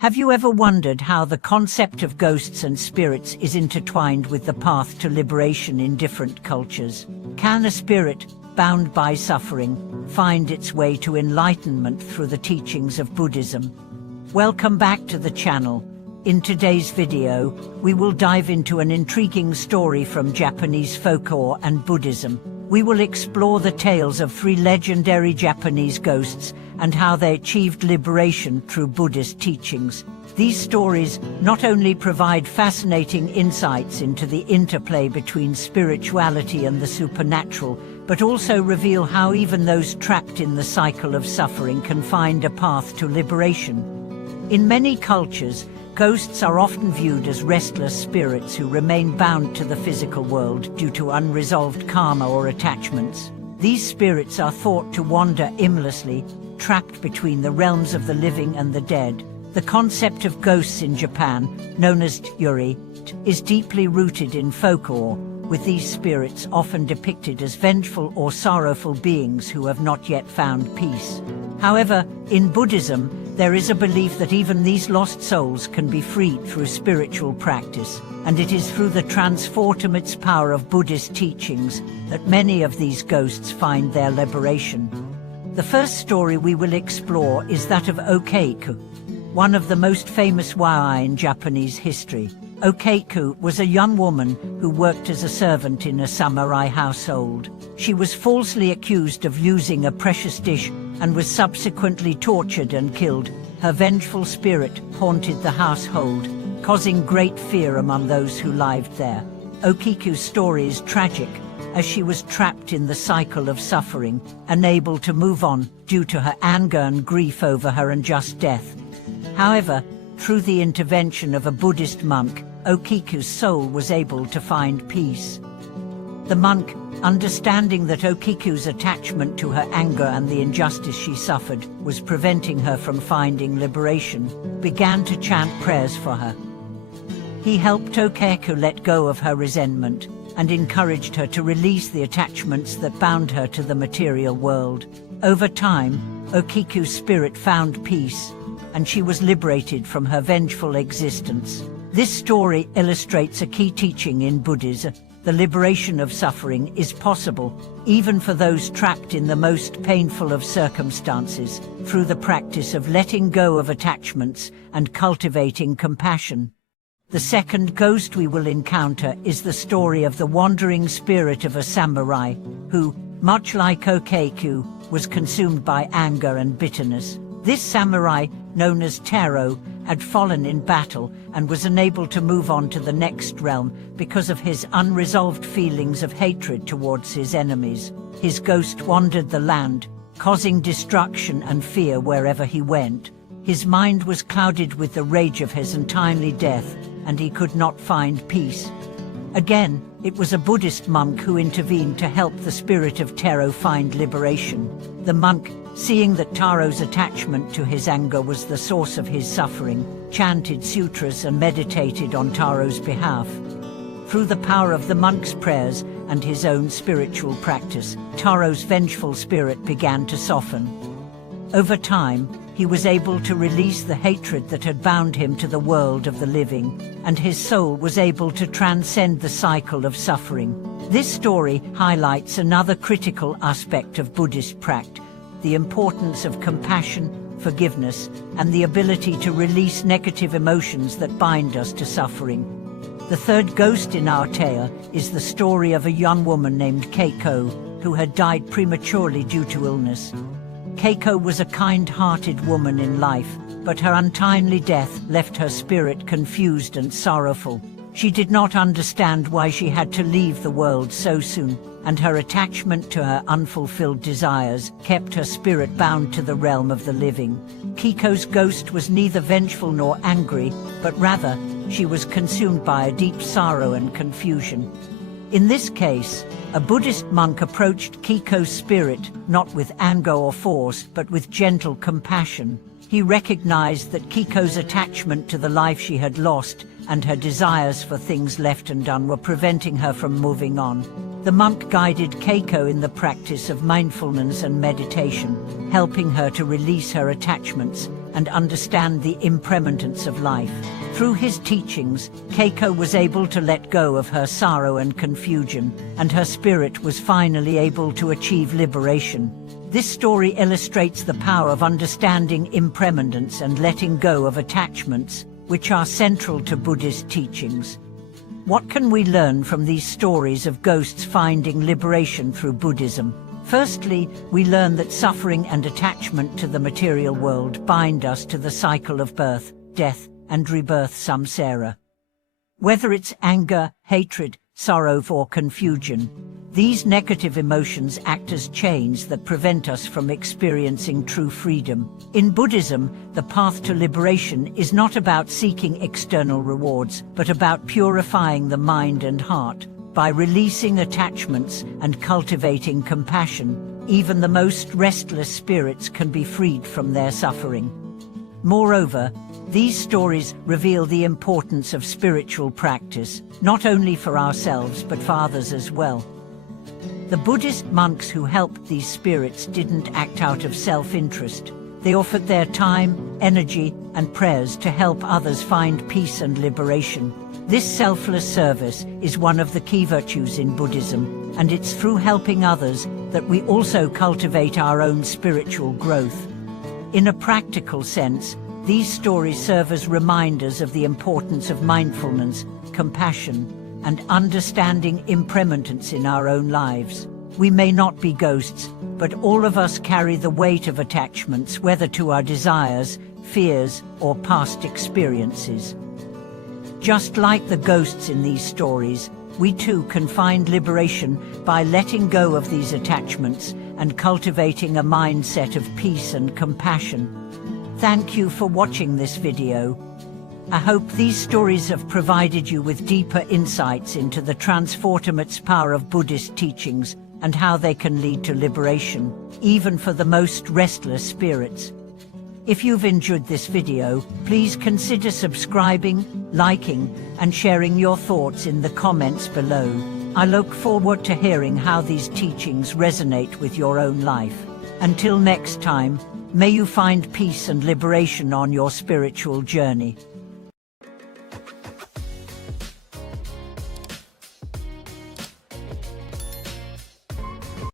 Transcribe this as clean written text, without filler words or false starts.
Have you ever wondered how the concept of ghosts and spirits is intertwined with the path to liberation in different cultures? Can a spirit, bound by suffering, find its way to enlightenment through the teachings of Buddhism? Welcome back to the channel. In today's video, we will dive into an intriguing story from Japanese folklore and Buddhism. We will explore the tales of 3 legendary Japanese ghosts and how they achieved liberation through Buddhist teachings. These stories not only provide fascinating insights into the interplay between spirituality and the supernatural, but also reveal how even those trapped in the cycle of suffering can find a path to liberation. In many cultures, ghosts are often viewed as restless spirits who remain bound to the physical world due to unresolved karma or attachments. These spirits are thought to wander aimlessly, trapped between the realms of the living and the dead. The concept of ghosts in Japan, known as yuri, is deeply rooted in folklore, with these spirits often depicted as vengeful or sorrowful beings who have not yet found peace. However, in Buddhism, there is a belief that even these lost souls can be freed through spiritual practice, and it is through the transformative power of Buddhist teachings that many of these ghosts find their liberation. The first story we will explore is that of Okeiku, one of the most famous wai in Japanese history. Okeiku was a young woman who worked as a servant in a samurai household. She was falsely accused of using a precious dish and was subsequently tortured and killed. Her vengeful spirit haunted the household, causing great fear among those who lived there. Okeiku's story is tragic, as she was trapped in the cycle of suffering, unable to move on due to her anger and grief over her unjust death. However, through the intervention of a Buddhist monk, Okeiku's soul was able to find peace. The monk, understanding that Okeiku's attachment to her anger and the injustice she suffered was preventing her from finding liberation, began to chant prayers for her. He helped Okeiku let go of her resentment and encouraged her to release the attachments that bound her to the material world. Over time, Okeiku's spirit found peace, and she was liberated from her vengeful existence. This story illustrates a key teaching in Buddhism. The liberation of suffering is possible, even for those trapped in the most painful of circumstances, through the practice of letting go of attachments and cultivating compassion. The second ghost we will encounter is the story of the wandering spirit of a samurai, who, much like Okeiku, was consumed by anger and bitterness. This samurai, known as Taro, had fallen in battle and was unable to move on to the next realm because of his unresolved feelings of hatred towards his enemies. His ghost wandered the land, causing destruction and fear wherever he went. His mind was clouded with the rage of his untimely death, and he could not find peace. Again, it was a Buddhist monk who intervened to help the spirit of Taro find liberation. The monk, seeing that Taro's attachment to his anger was the source of his suffering, chanted sutras and meditated on Taro's behalf. Through the power of the monk's prayers and his own spiritual practice, Taro's vengeful spirit began to soften. Over time, he was able to release the hatred that had bound him to the world of the living, and his soul was able to transcend the cycle of suffering. This story highlights another critical aspect of Buddhist practice: the importance of compassion, forgiveness, and the ability to release negative emotions that bind us to suffering. The third ghost in our tale is the story of a young woman named Keiko, who had died prematurely due to illness. Keiko was a kind-hearted woman in life, but her untimely death left her spirit confused and sorrowful. She did not understand why she had to leave the world so soon, and her attachment to her unfulfilled desires kept her spirit bound to the realm of the living. Keiko's ghost was neither vengeful nor angry, but rather, she was consumed by a deep sorrow and confusion. In this case, a Buddhist monk approached Keiko's spirit not with anger or force, but with gentle compassion. He recognized that Keiko's attachment to the life she had lost and her desires for things left undone were preventing her from moving on. The monk guided Keiko in the practice of mindfulness and meditation, helping her to release her attachments and understand the impermanence of life. Through his teachings, Keiko was able to let go of her sorrow and confusion, and her spirit was finally able to achieve liberation. This story illustrates the power of understanding impermanence and letting go of attachments, which are central to Buddhist teachings. What can we learn from these stories of ghosts finding liberation through Buddhism? Firstly, we learn that suffering and attachment to the material world bind us to the cycle of birth, death, and rebirth samsara. Whether it's anger, hatred, sorrow, or confusion, these negative emotions act as chains that prevent us from experiencing true freedom. In Buddhism, the path to liberation is not about seeking external rewards, but about purifying the mind and heart. By releasing attachments and cultivating compassion, even the most restless spirits can be freed from their suffering. Moreover, these stories reveal the importance of spiritual practice, not only for ourselves but for others as well. The Buddhist monks who helped these spirits didn't act out of self-interest. They offered their time, energy, and prayers to help others find peace and liberation. This selfless service is one of the key virtues in Buddhism, and it's through helping others that we also cultivate our own spiritual growth. In a practical sense, these stories serve as reminders of the importance of mindfulness, compassion, and understanding impermanence in our own lives. We may not be ghosts, but all of us carry the weight of attachments, whether to our desires, fears, or past experiences. Just like the ghosts in these stories, we too can find liberation by letting go of these attachments and cultivating a mindset of peace and compassion. Thank you for watching this video. I hope these stories have provided you with deeper insights into the transformative power of Buddhist teachings and how they can lead to liberation, even for the most restless spirits. If you've enjoyed this video, please consider subscribing, liking, and sharing your thoughts in the comments below. I look forward to hearing how these teachings resonate with your own life. Until next time, may you find peace and liberation on your spiritual journey.